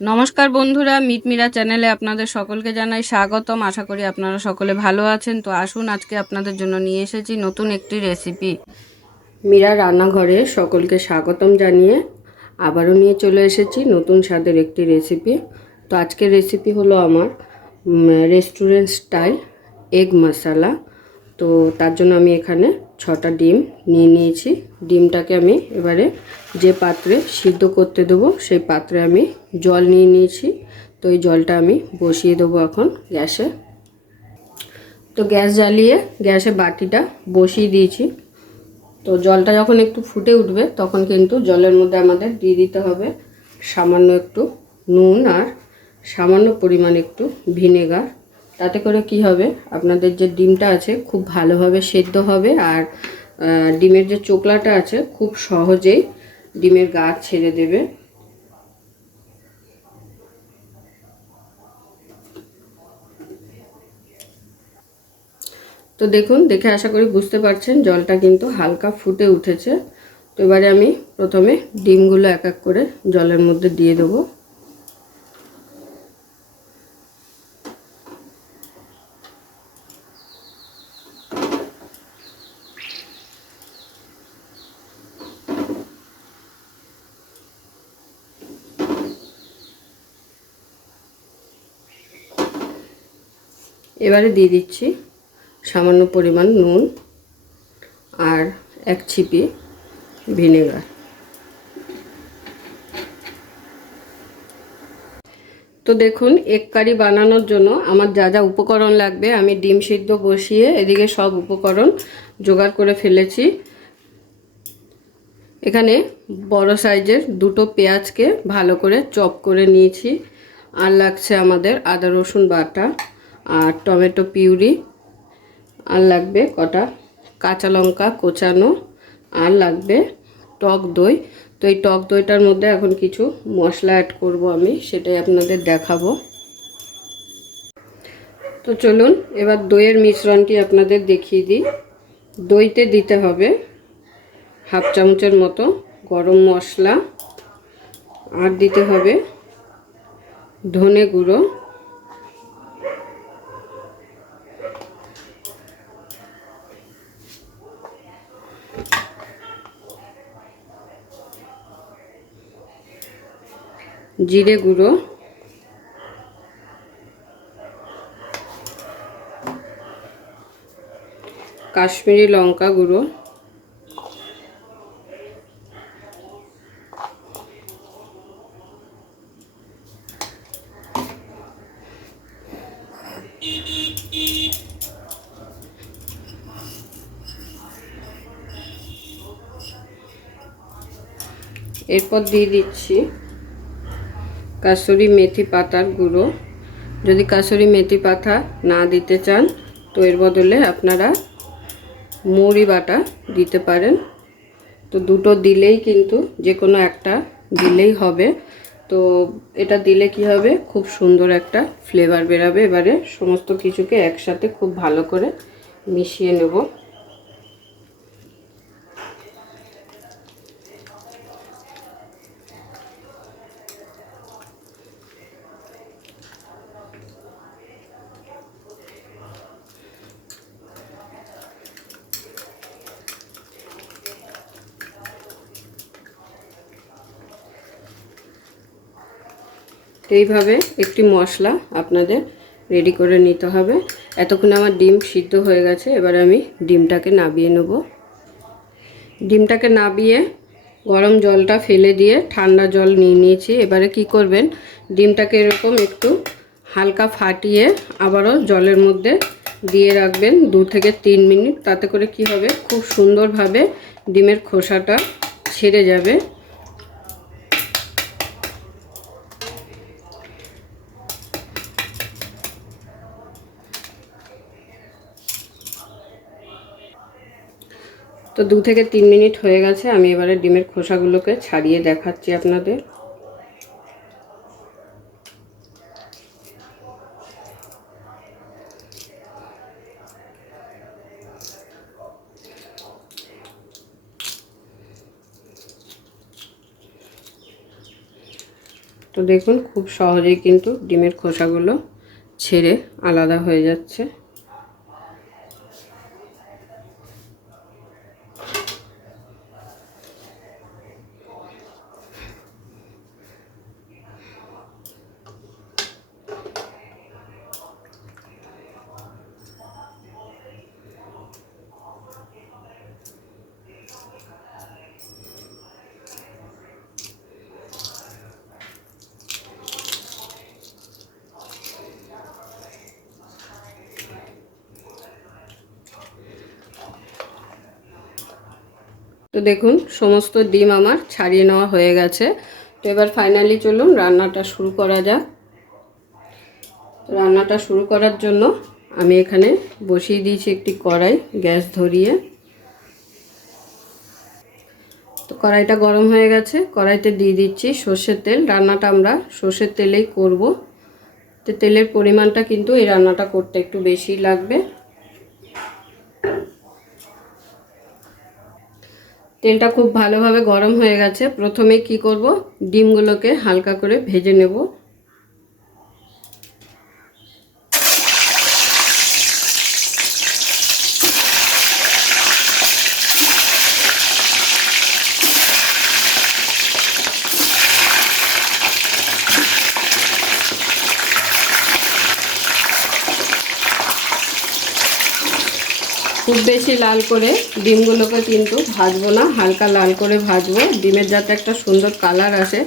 নমস্কার বন্ধুরা, মিটমিরা চ্যানেলে আপনাদের সকলকে জানাই স্বাগতম। আশা করি আপনারা সকলে ভালো আছেন। তো আসুন, আজকে আপনাদের জন্য নিয়ে এসেছি নতুন একটি রেসিপি। মীরা রান্নাঘরে সকলকে স্বাগতম জানিয়ে আবারও নিয়ে চলে এসেছি নতুন স্বাদের একটি রেসিপি। তো আজকের রেসিপি হলো আমার রেস্টুরেন্ট স্টাইল এগ মশলা। তো তার জন্য আমি এখানে 6টা ডিম নিয়ে নিয়েছি। ডিমটাকে আমি এবারে যে পাত্রে সিদ্ধ করতে দেবো সেই পাত্রে আমি জল নিয়ে নিয়েছি। তো এই জলটা আমি বসিয়ে দেবো এখন গ্যাসে। তো গ্যাস জ্বালিয়ে গ্যাসে বাটিটা বসিয়ে দিয়েছি। তো জলটা যখন একটু ফুটে উঠবে তখন কিন্তু জলের মধ্যে আমাদের দিয়ে দিতে হবে সামান্য একটু নুন আর সামান্য পরিমাণ একটু ভিনেগার। তাতে করে কি হবে, আপনাদের যে ডিমটা আছে খুব ভালোভাবে সেদ্ধ হবে আর ডিমের যে চোকলাটা আছে খুব সহজেই ডিমের গা ছেড়ে দেবে। তো দেখুন, দেখে আশা করি বুঝতে পারছেন জলটা কিন্তু হালকা ফুটে উঠেছে। তো এবারে আমি প্রথমে ডিমগুলো এক এক করে জলের মধ্যে দিয়ে দেবো। এবারে দিয়ে দিচ্ছি সামান্য পরিমাণ নুন আর এক ছিপি ভিনেগার। তো দেখুন, এগ কারি বানানোর জন্য আমার যা যা উপকরণ লাগবে আমি ডিম সিদ্ধ বসিয়ে এদিকে সব উপকরণ জোগাড় করে ফেলেছি। এখানে বড় সাইজের দুটো পেঁয়াজকে ভালো করে চপ করে নিয়েছি। আর লাগছে আমাদের আদা রসুন বাটা আর টমেটো পিউরি, আর লাগবে কটা কাঁচা লঙ্কা কোচানো, আর লাগবে টক দই। তো এই টক দইটার মধ্যে এখন কিছু মশলা অ্যাড করব আমি, সেটাই আপনাদের দেখাবো। তো চলুন এবার দইয়ের মিশ্রণটি আপনাদের দেখিয়ে দিই। দইতে দিতে হবে হাফ চামচের মতো গরম মশলা, আর দিতে হবে ধনে গুঁড়ো, জিরে গুঁড়ো, কাশ্মীরি লঙ্কা গুঁড়ো, এরপর দিয়ে দিচ্ছি কাসুরি মেথি পাতার গুঁড়ো। যদি কাসুরি মেথি পাতা না দিতে চান তো এর বদলে আপনারা মৌরি বাটা দিতে পারেন। তো দুটো দিলেই কিন্তু যে কোনো একটা দিলেই হবে। তো এটা দিলে কি হবে, খুব সুন্দর একটা ফ্লেভার বেরাবে। এবারে সমস্ত কিছুকে একসাথে খুব ভালো করে মিশিয়ে নেব। এইভাবে একটি মশলা আপনাদের রেডি করে নিতে হবে। এতক্ষণ আমার ডিম সিদ্ধ হয়ে গেছে, এবার আমি ডিমটাকে নাবিয়ে নেব। ডিমটাকে নাবিয়ে গরম জলটা ফেলে দিয়ে ঠান্ডা জল নিয়ে নিয়েছি। এবারে কি করবেন, ডিমটাকে এরকম একটু হালকা ফাটিয়ে আবারও জলের মধ্যে দিয়ে রাখবেন 2 থেকে 3 মিনিট। তাতে করে কি হবে, খুব সুন্দরভাবে ডিমের খোসাটা ছেড়ে যাবে। তো 2 থেকে 3 মিনিট হয়ে গেছে, আমি এবারে ডিমের খোসাগুলোকে ছাড়িয়ে দেখাচ্ছি আপনাদের। তো তো দেখুন খুব সহজেই কিন্তু ডিমের খোসাগুলো ছেড়ে আলাদা হয়ে যাচ্ছে। তো দেখুন সমস্ত ডিম আমার ছাড়িয়ে নেওয়া হয়ে গেছে। তো এবার ফাইনালি চলুন রান্নাটা শুরু করা যাক। রান্নাটা শুরু করার জন্য আমি এখানে বসিয়ে দিয়েছি একটি কড়াই গ্যাস ধরিয়ে। তো কড়াইটা গরম হয়ে গেছে, কড়াইতে দিয়ে দিচ্ছি সর্ষের তেল। রান্নাটা আমরা সর্ষের তেলেই করব। তো তেলের পরিমাণটা কিন্তু এই রান্নাটা করতে একটু বেশি লাগবে। তেলটা খুব ভালোভাবে গরম হয়ে গেছে। প্রথমে কি করব, ডিমগুলোকে হালকা করে ভেজে নেব। খুব বেশি লাল করে ডিমগুলোকে কিন্তু ভাজবো না, হালকা লাল করে ভাজবো। ডিমের যাতে একটা সুন্দর কালার আসে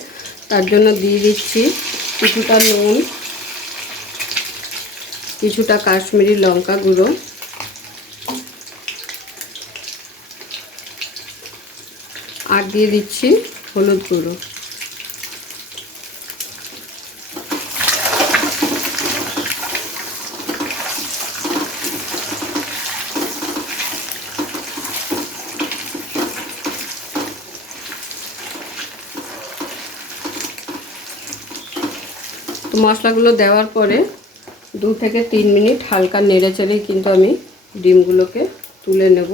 তার জন্য দিয়ে দিচ্ছি কিছুটা নুন, কিছুটা কাশ্মীরি লঙ্কা গুঁড়ো, আর দিয়ে দিচ্ছি হলুদ গুঁড়ো। তো মশলাগুলো দেওয়ার পরে 2 থেকে 3 মিনিট হালকা নেড়ে চেড়েই কিন্তু আমি ডিমগুলোকে তুলে নেব।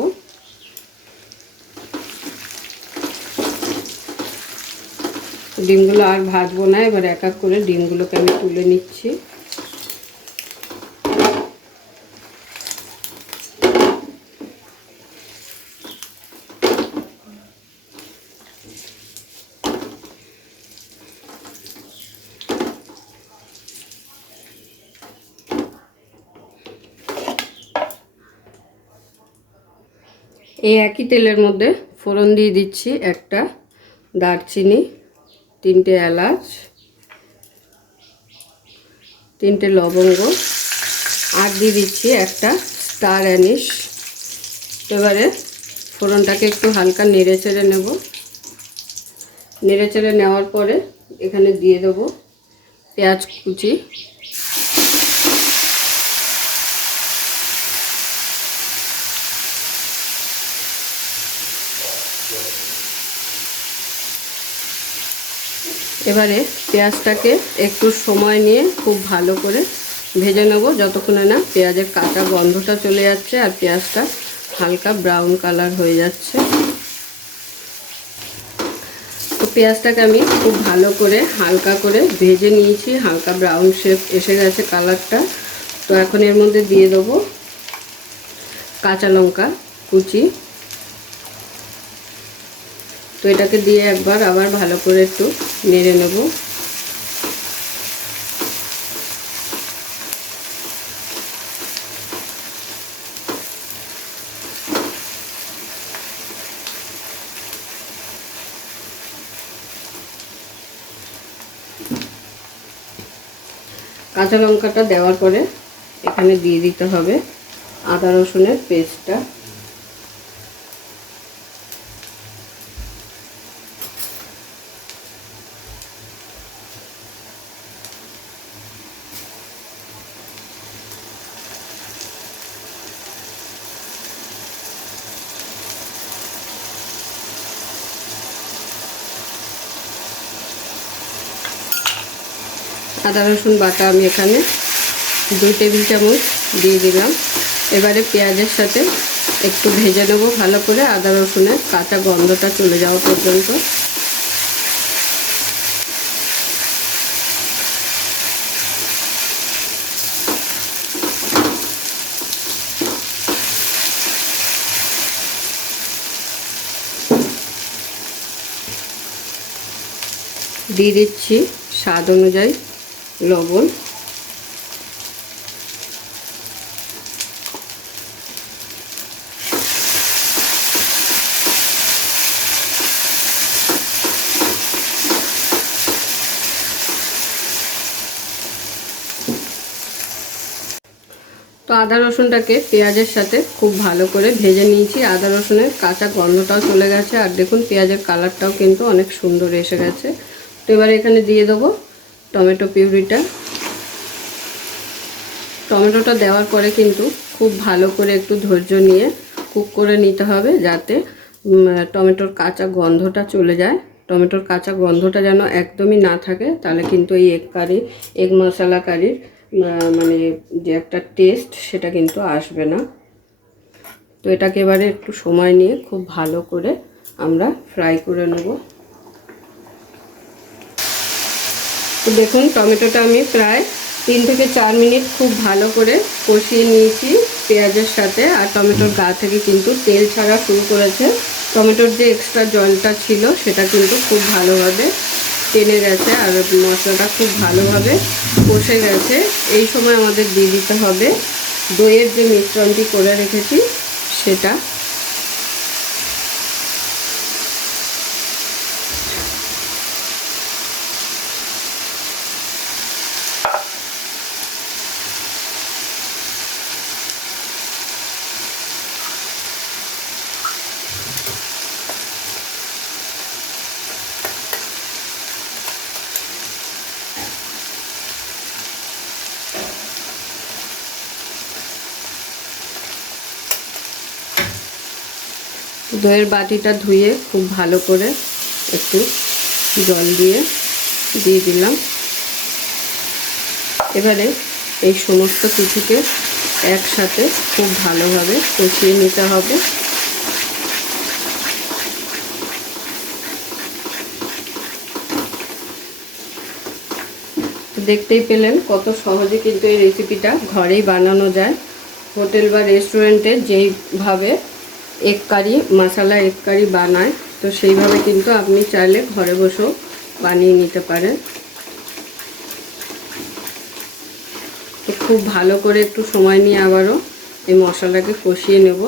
ডিমগুলো আর ভাজবো না, এবার এক এক করে ডিমগুলোকে আমি তুলে নিচ্ছি। এই একই তেলের মধ্যে ফোড়ন দিয়ে দিচ্ছি একটা দারচিনি, 3টে এলাচ, 3টে লবঙ্গ, আর দিয়ে দিচ্ছি একটা স্টার অ্যানিস। এবারে ফোড়নটাকে একটু হালকা নেড়ে চেড়ে নেব। নেড়ে চেড়ে নেওয়ার পরে এখানে দিয়ে দেবো পেঁয়াজ কুচি। এবারে পেঁয়াজটাকে একটু সময় নিয়ে খুব ভালো করে ভেজে নেব, যতক্ষণে না পেঁয়াজের কাঁচা গন্ধটা চলে যাচ্ছে আর পেঁয়াজটা হালকা ব্রাউন কালার হয়ে যাচ্ছে। তো পেঁয়াজটাকে আমি খুব ভালো করে হালকা করে ভেজে নিয়েছি, হালকা ব্রাউন শেপ এসে গেছে কালারটা। তো এখন এর মধ্যে দিয়ে দেবো কাঁচা লঙ্কা কুচি। তো এটাকে দিয়ে একবার আবার ভালো করে একটু নেড়ে নেব। কাঁচা লঙ্কাটা দেওয়ার পরে এখানে দিয়ে দিতে হবে আদা রসুনের পেস্টটা। আদা রসুন বাটা আমি এখানে 2 টেবিল চামচ দিয়ে দিলাম। এবারে পেঁয়াজের সাথে একটু ভেজে নেব ভালো করে, আদা রসুনের কাঁচা গন্ধটা চলে যাওয়া পর্যন্ত। দিয়ে দিচ্ছি স্বাদ অনুযায়ী লবণ। তো আদা রসুনটাকে পেঁয়াজের সাথে খুব ভালো করে ভেজে নিয়েছি। আদা রসুনের কাঁচা গন্ধটাও চলে গেছে, আর দেখুন পেঁয়াজের কালারটাও কিন্তু অনেক সুন্দর এসে গেছে। তো এবার এখানে দিয়ে দেবো টমেটো পিউরিটা। টমেটোটা দেওয়ার পরে কিন্তু খুব ভালো করে একটু ধৈর্য নিয়ে কুক করে নিতে হবে, যাতে টমেটোর কাঁচা গন্ধটা চলে যায়। টমেটোর কাঁচা গন্ধটা যেন একদমই না থাকে, তাহলে কিন্তু এই এগ মশলা কারির মানে যে একটা টেস্ট সেটা কিন্তু আসবে না। তো এটাকে এবারে একটু সময় নিয়ে খুব ভালো করে আমরা ফ্রাই করে নেব। তো দেখুন টমেটোটা আমি প্রায় 3 থেকে 4 মিনিট খুব ভালো করে কষিয়ে নিয়েছি পেঁয়াজের সাথে। আর টমেটোর গা থেকে কিন্তু তেল ছাড়া শুরু করেছে। টমেটোর যে এক্সট্রা জলটা ছিল সেটা কিন্তু খুব ভালোভাবে টেনে গেছে, আর মশলাটা খুব ভালোভাবে কষে গেছে। এই সময় আমাদের দিয়ে দিতে হবে দইয়ের যে মিশ্রণটি করে রেখেছি সেটা। দইয়ের বাটিটা ধুয়ে খুব ভালো করে একটু জল দিয়ে দিলাম। এবারে এই সমস্ত কিছুকে একসাথে খুব ভালোভাবে কষিয়ে নিতে হবে। দেখতেই পেলেন কত সহজে কিন্তু এই রেসিপিটা ঘরেই বানানো যায়। হোটেল বা রেস্টুরেন্টে যেইভাবে এগ কারি মশলা এগ কারি বানায়, তো সেইভাবে কিন্তু আপনি চাইলে ঘরে বসেও বানিয়ে নিতে পারেন। তো খুব ভালো করে একটু সময় নিয়ে আবারও এই মশলাটাকে কষিয়ে নেব।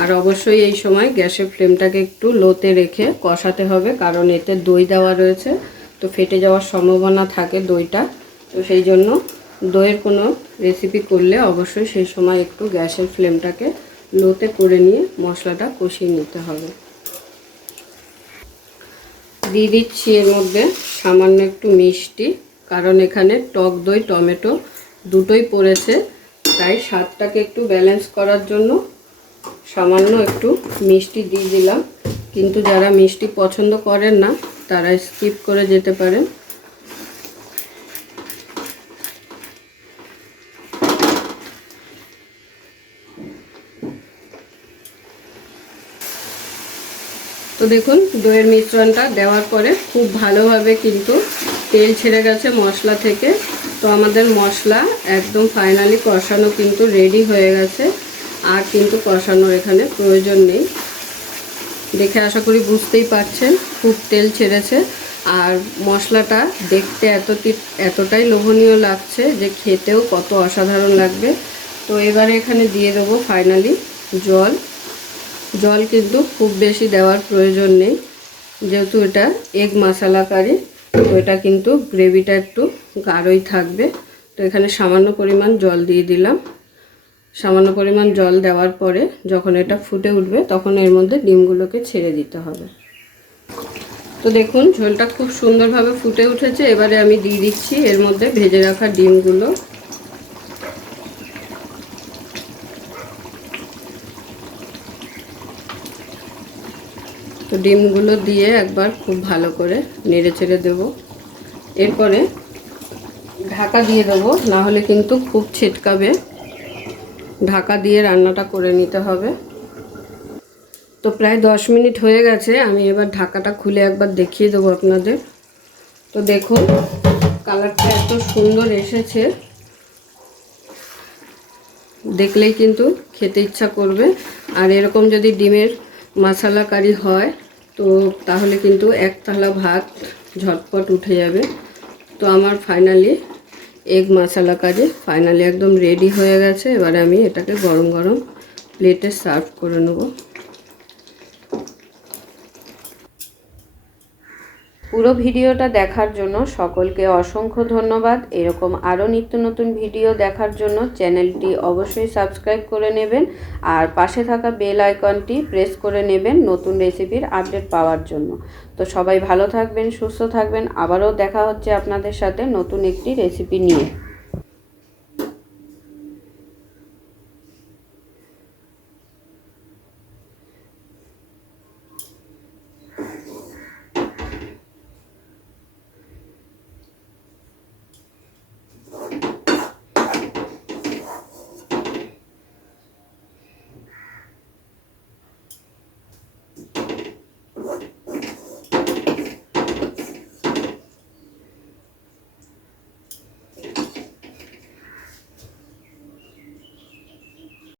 আর অবশ্যই এই সময় গ্যাসের ফ্লেমটাকে একটু লোতে রেখে কষাতে হবে, কারণ এতে দই দেওয়া রয়েছে, তো ফেটে যাওয়ার সম্ভাবনা থাকে দইটা। তো সেই জন্য দইয়ের কোনো রেসিপি করলে অবশ্যই সেই সময় একটু গ্যাসের ফ্লেমটাকে লোতে করে নিয়ে মশলাটা কষিয়ে নিতে হবে। দিয়ে দিচ্ছি এর মধ্যে সামান্য একটু মিষ্টি, কারণ এখানে টক দই টমেটো দুটোই পড়েছে, তাই স্বাদটাকে একটু ব্যালেন্স করার জন্য সামান্য একটু মিষ্টি দিয়ে দিলাম। কিন্তু যারা মিষ্টি পছন্দ করেন না তারা স্কিপ করে যেতে পারেন। তো দেখুন দইয়ের মিশ্রণটা দেওয়ার পরে খুব ভালোভাবে কিন্তু তেল ছেড়ে গেছে মশলা থেকে। তো আমাদের মশলা একদম ফাইনালি কষানো কিন্তু রেডি হয়ে গেছে, আর কিন্তু কষানোর এখানে প্রয়োজন নেই। দেখে আশা করি বুঝতেই পারছেন খুব তেল ছেড়েছে, আর মশলাটা দেখতে এতটাই লোভনীয় লাগছে যে খেতেও কত অসাধারণ লাগবে। তো এবারে এখানে দিয়ে দেবো ফাইনালি জল। জল কিন্তু খুব বেশি দেওয়ার প্রয়োজন নেই, যেহেতু এটা এগ মশলা কারি, তো এটা কিন্তু গ্রেভিটা একটু গাঢ়ই থাকবে। তো এখানে সামান্য পরিমাণ জল দিয়ে দিলাম। সামান্য পরিমাণ জল দেওয়ার পরে যখন এটা ফুটে উঠবে তখন এর মধ্যে ডিমগুলোকে ছেড়ে দিতে হবে। তো দেখুন ঝোলটা খুব সুন্দরভাবে ফুটে উঠেছে। এবারে আমি দিয়ে দিচ্ছি এর মধ্যে ভেজে রাখা ডিমগুলো। তো ডিমগুলো দিয়ে একবার খুব ভালো করে নেড়ে চেড়ে দেবো। এরপরে ঢাকা দিয়ে দেবো, না হলে কিন্তু খুব ছিটকাবে। ঢাকা দিয়ে রান্নাটা করে নিতে হবে। তো প্রায় 10 মিনিট হয়ে গেছে, আমি এবার ঢাকাটা খুলে একবার দেখিয়ে দেবো আপনাদের। তো দেখুন কালারটা এত সুন্দর এসেছে, দেখলেই কিন্তু খেতে ইচ্ছা করবে। আর এরকম যদি ডিমের মশলা কারি হয় তো তাহলে কিন্তু এক থালা ভাত ঝটপট উঠে যাবে। তো আমার ফাইনালি এগ মশলা কারি ফাইনালি একদম রেডি হয়ে গেছে। এবারে আমি এটাকে গরম গরম প্লেটে সার্ভ করে নেব। পুরো ভিডিওটা দেখার জন্য সকলকে অসংখ্য ধন্যবাদ। এরকম আরও নিত্য নতুন ভিডিও দেখার জন্য চ্যানেলটি অবশ্যই সাবস্ক্রাইব করে নেবেন আর পাশে থাকা বেল আইকনটি প্রেস করে নেবেন নতুন রেসিপির আপডেট পাওয়ার জন্য। তো সবাই ভালো থাকবেন, সুস্থ থাকবেন। আবারও দেখা হচ্ছে আপনাদের সাথে নতুন একটি রেসিপি নিয়ে।